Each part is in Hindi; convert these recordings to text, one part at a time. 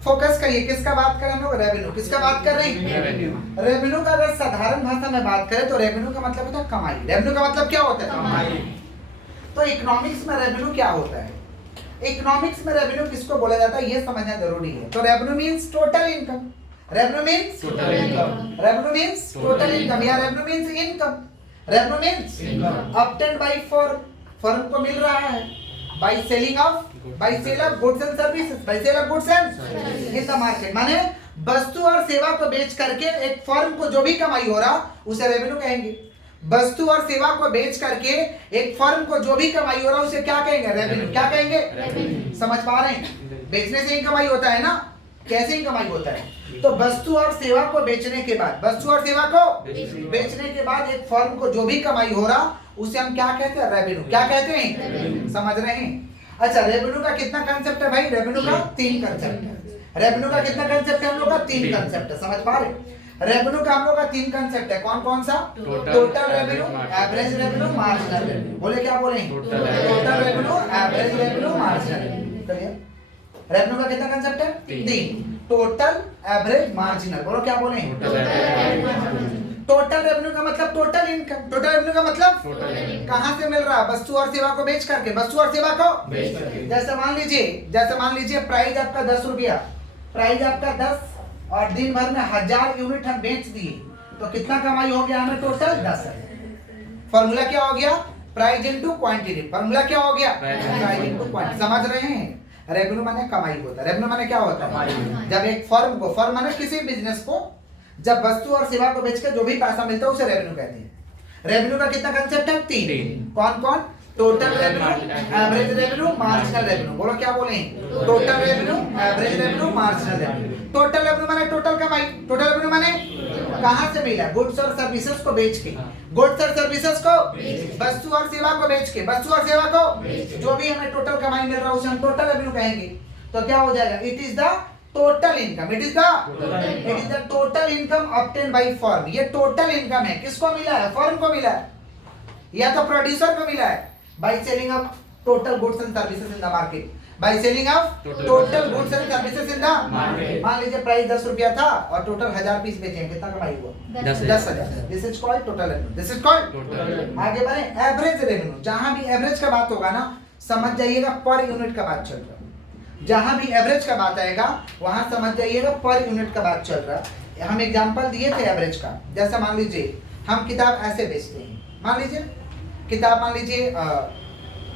फोकस करिए, किसका बात कर रहे हैं हम लोग? रेवेन्यू। किसका बात कर रहे हैं? रेवेन्यू का अगर साधारण भाषा में बात करें तो रेवेन्यू का मतलब होता है कमाई। रेवेन्यू का मतलब क्या होता है? कमाई। तो इकोनॉमिक्स में रेवेन्यू क्या होता है? इकोनॉमिक्स में रेवेन्यू किसको बोला जाता है ये समझना जरूरी है। तो revenue means total income. Revenue means total income. Revenue means total income या revenue means income. Revenue means income obtained by firm को मिल रहा है by selling of by sale of goods and services, by sale of goods and in the market. माने वस्तु और सेवा को बेच करके एक फर्म को जो भी कमाई हो रहा उसे रेवेन्यू कहेंगे। वस्तु और सेवा को बेच करके एक फर्म को जो भी कमाई हो रहा उसे क्या कहेंगे? रेवेन्यू। क्या कहेंगे? रेवेन्यू। समझ पा रहे हैं? बेचने से ही कमाई होता है ना, कैसे ही कमाई होता है? तो वस्तु और सेवा को बेचने के बाद, वस्तु और सेवा को बेचने के बाद एक फर्म को जो भी कमाई हो रहा उसे हम क्या कहते हैं? रेवेन्यू। क्या कहते हैं? समझ रहे हैं? अच्छा, रेवेन्यू का कितना कंसेप्ट है भाई? रेवेन्यू का 3 कंसेप्ट है। रेवेन्यू का कितना कंसेप्ट है हम लोग का? 3 कंसेप्ट है। समझ पा रहे? रेवेन्यू का हम लोग का 3 कंसेप्ट है। कौन कौन सा? Total revenue, average revenue, marginal revenue. बोले क्या बोले? Total revenue, average revenue, marginal revenue. Clear? Revenue का कितना कंसेप्ट है? 3। Total, average, marginal. बोलो क्या बोले? टोटल रेवेन्यू का मतलब टोटल इनकम। टोटल रेवेन्यू का मतलब कहां से मिल रहा? वस्तु और सेवा को बेच करके। वस्तु और सेवा को बेच करके। जैसे मान लीजिए प्राइस आपका 10 रुपया, प्राइस आपका 10 और दिन भर में 1000 यूनिट हम बेच दिए तो कितना कमाई हो गया हमें? टोटल 10,000। फॉर्मूला क्या हो गया? Price into quantity. फॉर्मूला क्या हो गया? Price into quantity. समझ रहे हैं? रेवेन्यू माने कमाई होता है। रेवेन्यू माने क्या होता है? जब एक फर्म को, फर्म माने किसी बिजनेस को, जब वस्तु और सेवा को बेचकर जो भी पैसा मिलता है उसे रेवेन्यू कहते हैं। रेवेन्यू का कितना कंसेप्ट है? 3। कौन कौन? Total revenue, average revenue, marginal revenue. बोलो क्या बोले? Total revenue, average revenue, marginal revenue. Total revenue माने टोटल कमाई। टोटल रेवेन्यू माने कहां से मिला? गुड्स और सर्विसेज को बेच के। गुड्स और सर्विसेज को, वस्तु और सेवा को बेच के, वस्तु और सेवा को जो भी हमें टोटल कमाई मिल रहा है उसे हम टोटल रेवेन्यू कहेंगे। तो क्या हो जाएगा? It is the total income. It is the total income obtained by firm. ये टोटल इनकम है। किसको मिला है? फर्म को मिला है या तो प्रोड्यूसर को मिला है by selling of total goods and services in the market. Bye selling of total goods and services in the market. मान लीजिए प्राइस 10 रुपया था और टोटल 1000 पीस बेचे, कितना कमाई हुआ? 10,000। This is called total revenue. This is called. आगे बढ़े, एवरेज रेवेन्यू। जहां भी एवरेज का बात होगा ना, समझ जाइएगा पर यूनिट का बात चल रहा है। जहां भी एवरेज का बात आएगा वहां समझ जाइएगा पर यूनिट का बात चल रहा है। हम एग्जांपल दिए थे एवरेज का। जैसा मान लीजिए हम किताब ऐसे बेचते हैं। मान लीजिए किताब, मान लीजिए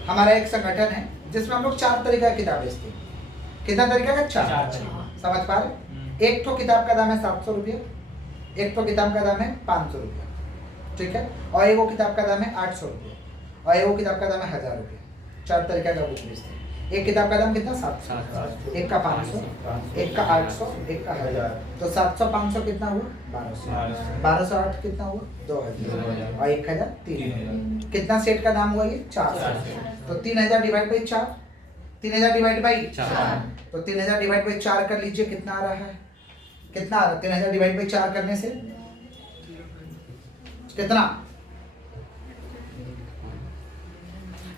हमारा एक संगठन है जिसमें हम लोग 4 तरीका की किताब बेचते हैं। कितना तरीका का? 4। समझ पा रहे? एक तो किताब का दाम है 700 रुपया, एक तो किताब का दाम है 500 रुपया, ठीक है, और एक वो किताब का दाम है 800 रुपया, और एक वो किताब का दाम है 1000 रुपया। 4 तरीका का बुक बेचते हैं। एक किताब का दाम कितना? 700, एक का 500, एक का 800, एक का 1000। तो 700 500 कितना हुआ? 1200। 1200 8 कितना हुआ? 2000 और 1000 3000। कितना सेट का दाम हुआ? ये 400। तो 3000 डिवाइड बाई 4, 3000 डिवाइड बाई 4, तो 3000 डिवाइड बाई 4 कर लीजिए, कितना आ रहा है? कितना आ रहा है 3000 डिवाइड बाई 4 करने से? कितना?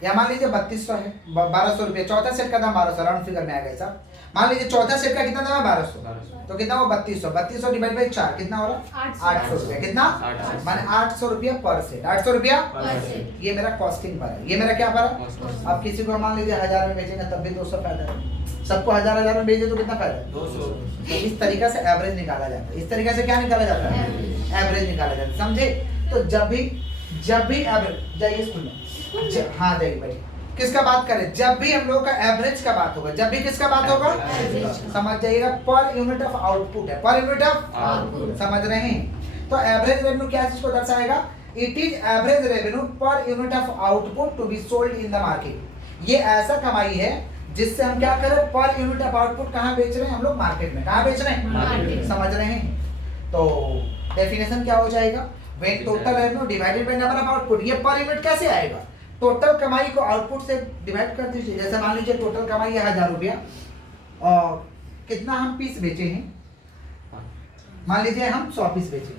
या मान लीजिए 3200 है, 1200 रुपये। चौथा सेट का दाम 1200, राउंड फिगर में आ गया साहब। मान लीजिए चौथा सेट का कितना दाम है? 1200। तो कितना हुआ? 3200। 3200 डिवाइड बाई 4 कितना हो रहा? 800 रुपया। कितना? माने 800 रुपया पर सेट। 800 रुपया पर सेट। ये मेरा कॉस्टिंग पर है। ये मेरा क्या पर है? अब किसी को मान लीजिए 1000 में बेचेंगे तब भी 200 फायदा है। सबको 1000 में बेचे तो कितना फायदा? 200। तो इस तरीका से एवरेज निकाला जाता है। इस तरीके से क्या निकाला जाता है? एवरेज निकाला जाता है। समझे? तो जब भी एवरेज, जाइए स्कूल में। हाँ जाइए बैठिए। किसका बात करें? जब भी हम लोग का एवरेज का बात होगा, जब भी किसका बात होगा? समझ जाइएगा पर यूनिट ऑफ आउटपुट है। पर यूनिट ऑफ आउटपुट। समझ रहे हैं? तो एवरेज रेवेन्यू क्या चीज को दर्शाएगा? It is average revenue per unit of output to be sold in the market. ये ऐसा कमाई है जिससे हम क्या करें? पर यूनिट ऑफ आउटपुट कहाँ बेच रहे हैं हम लोग? मार्केट में। कहाँ बेच रहे हैं? समझ रहे हैं? तो डेफिनेशन क्या हो जाएगा? When total revenue divided by number of output. ये पर यूनिट कैसे आएगा? टोटल कमाई को आउटपुट से डिवाइड कर दीजिए। जैसे मान लीजिए टोटल कमाई है 1000 रुपया और कितना हम पीस बेचे हैं? मान लीजिए हम 100 पीस बेचे।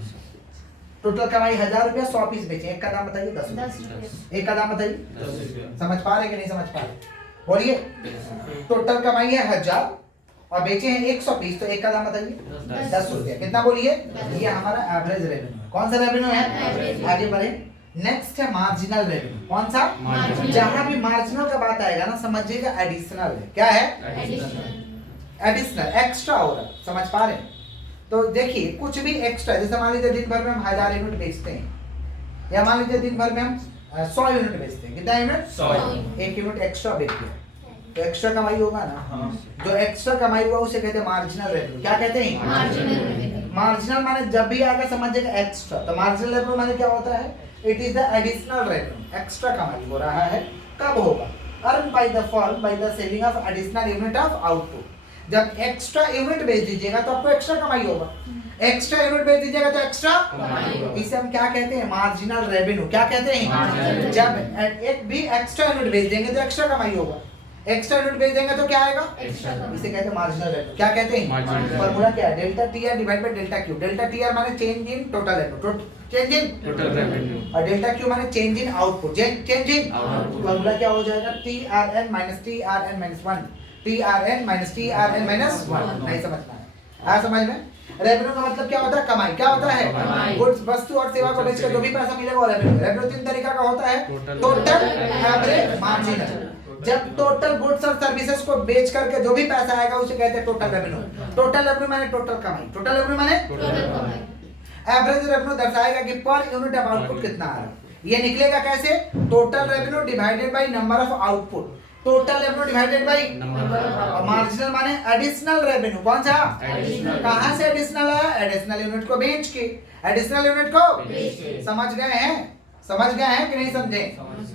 टोटल कमाई 1000 रुपया, 100 पीस बेचे। एक का दाम बताइए 10 रुपया। एक का दाम बताइए 10 रुपया। समझ पा रहे कि नहीं समझ पा रहे? बोलिए। टोटल कमाई है 1000 और बेचे हैं 100 पीस, तो एक का दाम बताइए 10 रुपया। कितना बोलिए? ये हमारा एवरेज रेवेन्यू है। कौन सा रेवेन्यू है? आगे बढ़े। नेक्स्ट है मार्जिनल रेवेन्यू। कौन सा? जहां भी मार्जिनल का बात आएगा ना समझिएगा एडिशनल है। क्या है? एडिशनल, एक्स्ट्रा हो रहा है। समझ पा रहे हैं? तो देखिए कुछ भी एक्स्ट्रा, जैसे मान लीजिए दिन भर में हम 1000 यूनिट बेचते हैं, या मान लीजिए दिन भर में हम 100 यूनिट बेचते हैं। कितना यूनिट? 100। एक यूनिट एक्स्ट्रा बेच दिया तो एक्स्ट्रा कमाई होगा ना। जो एक्स्ट्रा कमाई हुआ उसे कहते हैं मार्जिनल रेवेन्यू। क्या कहते हैं? मार्जिनल माने जब भी आएगा समझिएगा एक्स्ट्रा। तो मार्जिनल रेवेन्यू माने क्या होता है? It is the additional revenue. Extra कमाई हो रहा है। कब होगा? Earn by the firm by the selling of additional unit of output. जब एक्स्ट्रा यूनिट बेच दीजिएगा तो आपको एक्स्ट्रा कमाई होगा। एक्स्ट्रा यूनिट बेच दीजिएगा तो एक्स्ट्रा कमाई। इसे हम क्या कहते हैं? Marginal revenue. क्या कहते हैं? जब एक भी एक्स्ट्रा यूनिट बेच देंगे तो एक्स्ट्रा कमाई होगा। एक्स्ट्रा यूनिट बेच देंगे तो क्या आएगा? इसे कहते हैं मार्जिनल रेवेन्यू। क्या कहते हैं? फॉर्मूला क्या है? Delta TR divide by delta Q. Delta TR माने change in total revenue, change in total revenue, और डेल्टा क्यू माने change in output, change in output. Formula क्या हो जाएगा? TRn minus TRn minus 1, TRn minus TRn minus 1। नहीं समझना है? आ समझ में? रेवेन्यू का मतलब क्या होता है? कमाई। क्या होता है? गुड्स, वस्तु और सेवा को बेचकर जो भी पैसा मिलेगा वो रेवेन्यू। रेवेन्यू तीन तरीका का होता है, टोटल, एवरेज, मार्जिनल। जब टोटल गुड्स और सर्विसेज को बेच करके जो भी पैसा आएगा उसे कहते हैं टोटल रेवेन्यू। टोटल रेवेन्यू माने टोटल कमाई। टोटल रेवेन्यू माने टोटल कमाई। एवरेज रेवेन्यू दर्शाएगा कि पर यूनिट ऑफ आउटपुट कितना आ रहा है। ये निकलेगा कैसे? Total revenue divided by number of output. Total revenue divided by और मार्जिनल माने एडिशनल रेवेन्यू। कौन सा? एडिशनल। कहां से एडिशनल है? एडिशनल यूनिट को बेच के। एडिशनल यूनिट को समझ गए हैं? समझ गए हैं कि नहीं समझे?